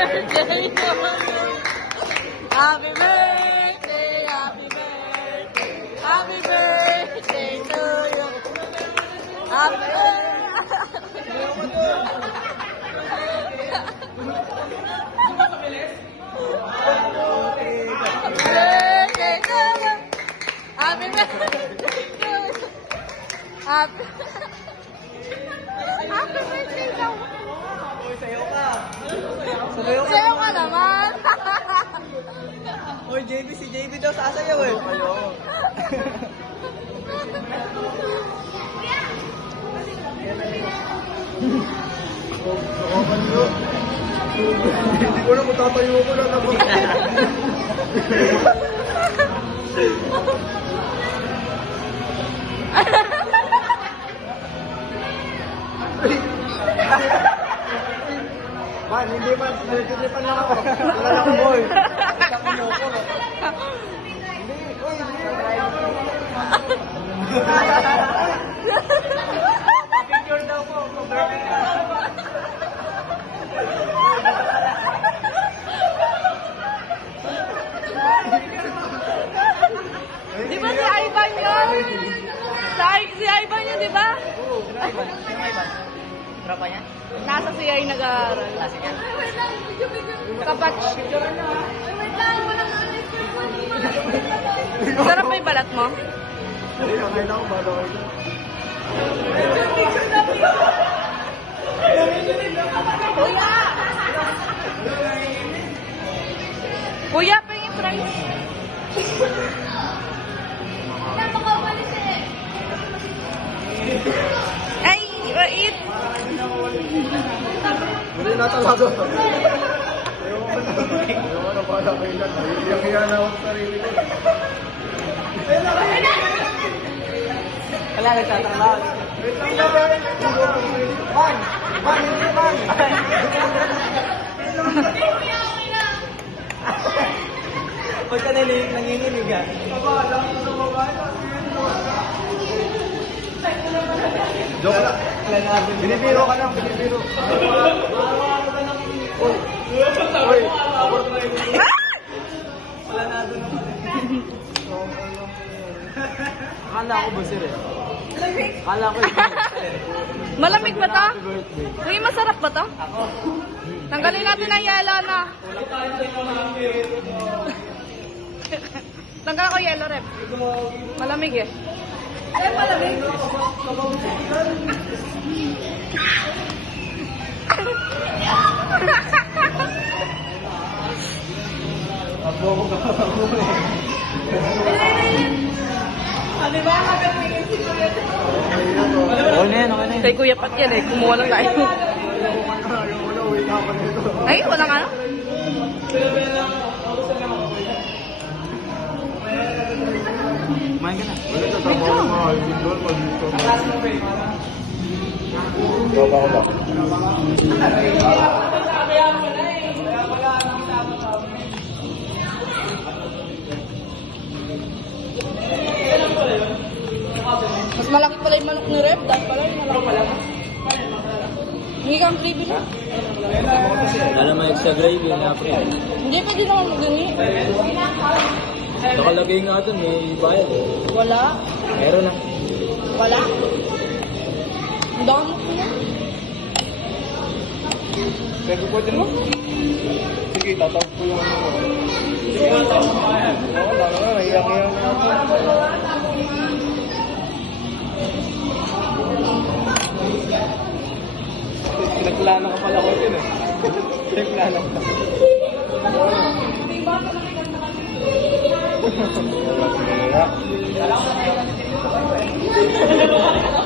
birthday to you. Happy birthday, happy birthday. Happy birthday to you. Happy birthday to you. Happy birthday to you. Happy birthday daw. Sayo ka naman. Oy, JB, si JB daw sasayaw eh. Hindi ko na matatayo ko na naman. Man, hindi man. Nalitipan lang ako. Wala lang boy. Hindi, oy, Picture daw po. Di ba si Ivan yun? Si Ivan yun, di ba? Sino Ivan? Tropa niya? Nasa siya ay nag-aaral. Klase niya? Kabatch. Sarap ba yung balat mo? Hindi, okay lang. Bala ko. Kuya, pingin price. Ay, wait. Hindi na talaga. Ayoko na bala kayo lang. Iyak-iyak na ako sa sarili ko. Wala, nagtatrabaho. Wait lang ba? Man! Man, hindi man! Huwag ka nanginginig ah. Baba, lang sa babae. Joke lang. Binibiro ka lang, binibiro. Uy! Uy! Wala na doon naman. Akala ko busir eh. Akala ko Malamig ba to? happy birthday. Uy, masarap ba to? Ako. Tanggalin natin ang yelo na. Tanggal ko yellow rep. Malamig eh. Ay, malamig. Apo ko ka ako eh. Ano ba? Magaling si Kuya. Okay na yan, okay na yan. Kay Kuya Pat yan eh. Kumuha lang tayo. Ayoko na, uwi na ako nito. Ay, walang ano? Kumain ka na. Wala ka trabaho ng mga ibig doon pag dito. Baba ko ba? Mas malaki pala yung manok ni Rep. Dahil pala yung malaki. Hindi kang gravy na. Alam mo, extra gravy na pre. Hindi pwede naman magani. Nakalagay nga doon, may bayad. Wala. Meron na. Wala. Ang dami mo na. Pwede po din mo? Sige, tatawag ko yung ano. Sige, tatawag ko. Oo, lalo na, naiyak-iyak na ako. Pinagplano ko pala ko yun eh. Pinagplano ko. Sige,